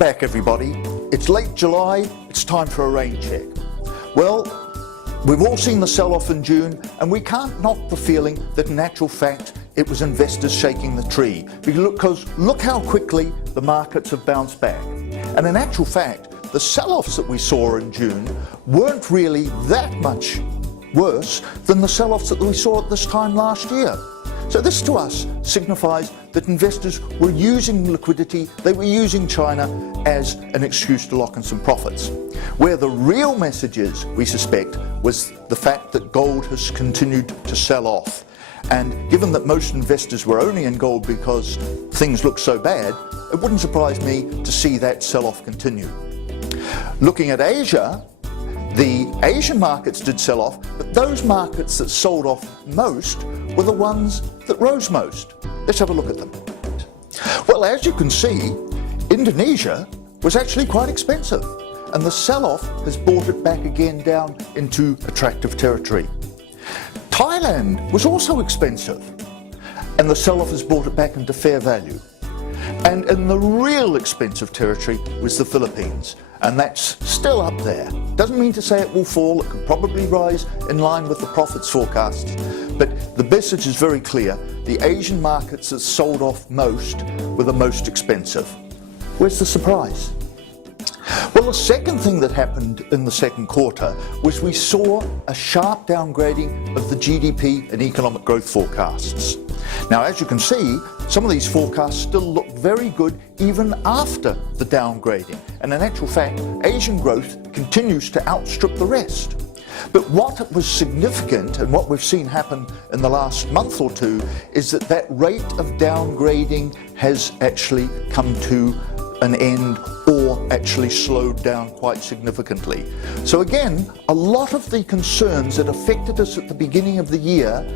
back, everybody. It's late July, it's time for a rain check. Well, we've all seen the sell-off in June, and we can't knock the feeling that in actual fact it was investors shaking the tree. Because look how quickly the markets have bounced back. And in actual fact, the sell-offs that we saw in June weren't really that much worse than the sell-offs that we saw at this time last year. So this to us signifies that investors were using liquidity, they were using China as an excuse to lock in some profits. Where the real message is, we suspect, was the fact that gold has continued to sell off. And given that most investors were only in gold because things look so bad, it wouldn't surprise me to see that sell-off continue. Looking at Asia, the Asian markets did sell off, but those markets that sold off most were the ones that rose most. Let's have a look at them. Well, as you can see, Indonesia was actually quite expensive, and the sell-off has brought it back again down into attractive territory. Thailand was also expensive, and the sell-off has brought it back into fair value. And in the real expensive territory was the Philippines, and that's still up there. Doesn't mean to say it will fall, it could probably rise in line with the profits forecasts, but the message is very clear. The Asian markets that sold off most were the most expensive. Where's the surprise? Well, the second thing that happened in the second quarter was we saw a sharp downgrading of the GDP and economic growth forecasts. Now, as you can see, some of these forecasts still look very good even after the downgrading. And in actual fact, Asian growth continues to outstrip the rest. But what was significant, and what we've seen happen in the last month or two, is that that rate of downgrading has actually come to an end or actually slowed down quite significantly. So again, a lot of the concerns that affected us at the beginning of the year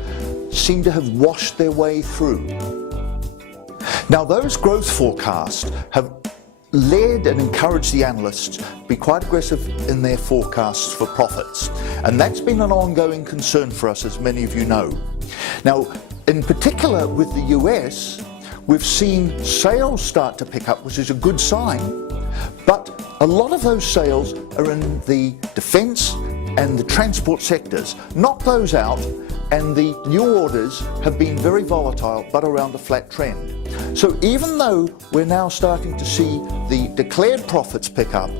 seem to have washed their way through. Now, those growth forecasts have led and encouraged the analysts to be quite aggressive in their forecasts for profits. And that's been an ongoing concern for us, as many of you know. Now, in particular with the US, we've seen sales start to pick up, which is a good sign, but a lot of those sales are in the defense and the transport sectors. Knock those out, and the new orders have been very volatile, but around a flat trend. So even though we're now starting to see the declared profits pick up,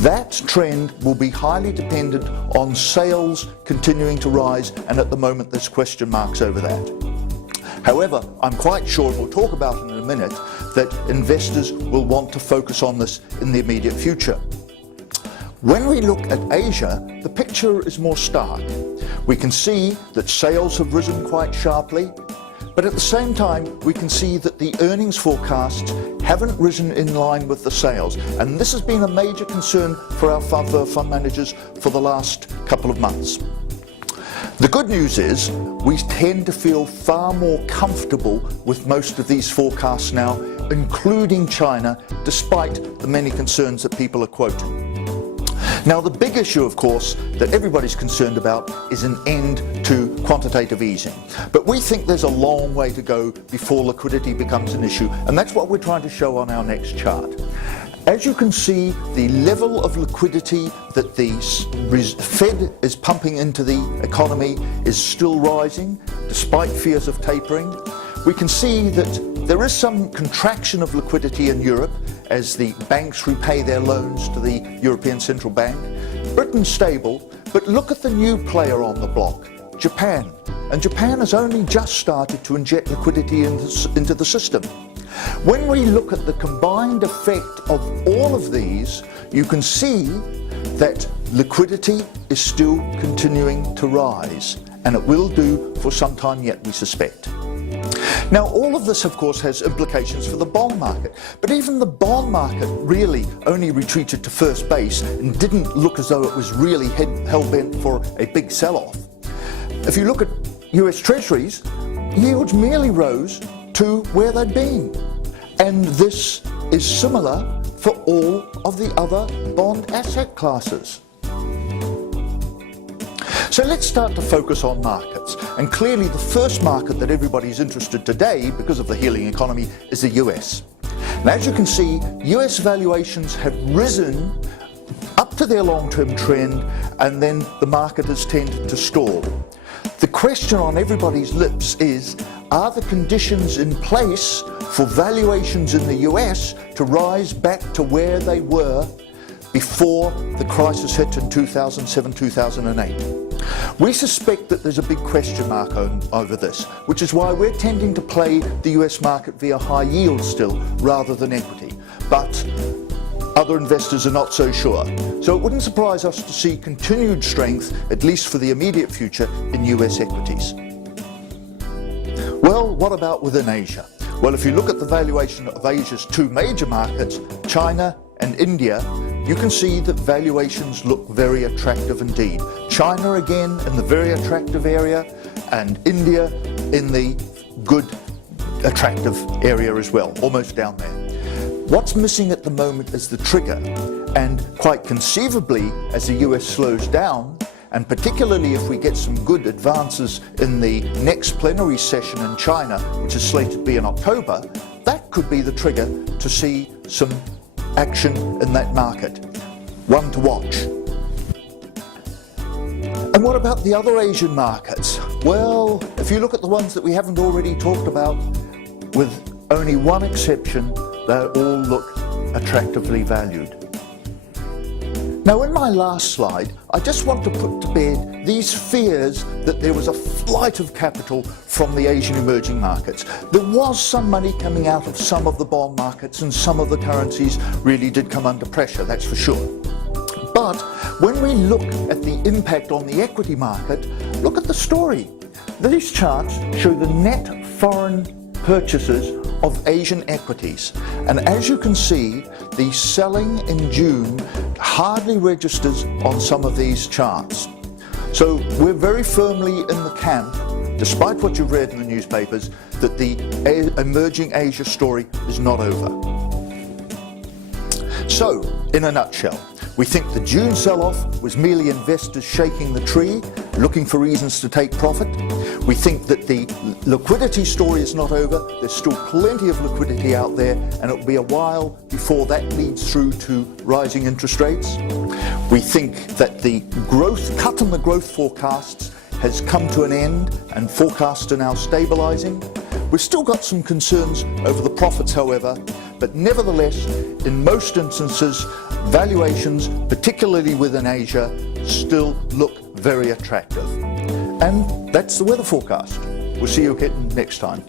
that trend will be highly dependent on sales continuing to rise, and at the moment there's question marks over that. However, I'm quite sure, and we'll talk about it in a minute, that investors will want to focus on this in the immediate future. When we look at Asia, the picture is more stark. We can see that sales have risen quite sharply, but at the same time we can see that the earnings forecasts haven't risen in line with the sales, and this has been a major concern for our fund managers for the last couple of months. The good news is we tend to feel far more comfortable with most of these forecasts now, including China, despite the many concerns that people are quoting. Now, the big issue, of course, that everybody's concerned about is an end to quantitative easing. But we think there's a long way to go before liquidity becomes an issue, and that's what we're trying to show on our next chart. As you can see, the level of liquidity that the Fed is pumping into the economy is still rising, despite fears of tapering. We can see that there is some contraction of liquidity in Europe as the banks repay their loans to the European Central Bank. Britain's stable, but look at the new player on the block, Japan. And Japan has only just started to inject liquidity into the system. When we look at the combined effect of all of these, you can see that liquidity is still continuing to rise, and it will do for some time yet, we suspect. Now, all of this, of course, has implications for the bond market, but even the bond market really only retreated to first base and didn't look as though it was really hell-bent for a big sell-off. If you look at US Treasuries, yields merely rose to where they'd been, and this is similar for all of the other bond asset classes. So let's start to focus on markets. And clearly the first market that everybody's interested today, because of the healing economy, is the US. And as you can see, US valuations have risen up to their long-term trend, and then the market has tended to stall. The question on everybody's lips is, are the conditions in place for valuations in the US to rise back to where they were before the crisis hit in 2007-2008? We suspect that there's a big question mark over this, which is why we're tending to play the US market via high yield still, rather than equity. But other investors are not so sure. So it wouldn't surprise us to see continued strength, at least for the immediate future, in US equities. Well, what about within Asia? Well, if you look at the valuation of Asia's two major markets, China and India, you can see that valuations look very attractive indeed. China again in the very attractive area, and India in the good, attractive area as well, almost down there. What's missing at the moment is the trigger, and quite conceivably, as the US slows down, and particularly if we get some good advances in the next plenary session in China, which is slated to be in October, that could be the trigger to see some action in that market. One to watch. And what about the other Asian markets? Well, if you look at the ones that we haven't already talked about, with only one exception, they all look attractively valued. Now, in my last slide, I just want to put to bed these fears that there was a flight of capital from the Asian emerging markets. There was some money coming out of some of the bond markets, and some of the currencies really did come under pressure, that's for sure. But when we look at the impact on the equity market, look at the story. These charts show the net foreign purchases of Asian equities. And as you can see, the selling in June hardly registers on some of these charts. So we're very firmly in the camp, despite what you've read in the newspapers, that the emerging Asia story is not over. So, in a nutshell, we think the June sell-off was merely investors shaking the tree, looking for reasons to take profit. We think that the liquidity story is not over. There's still plenty of liquidity out there, and it'll be a while before that leads through to rising interest rates. We think that the cut in the growth forecasts has come to an end, and forecasts are now stabilizing. We've still got some concerns over the profits, however, but nevertheless, in most instances, valuations, particularly within Asia, still look very attractive. And that's the weather forecast. We'll see you again next time.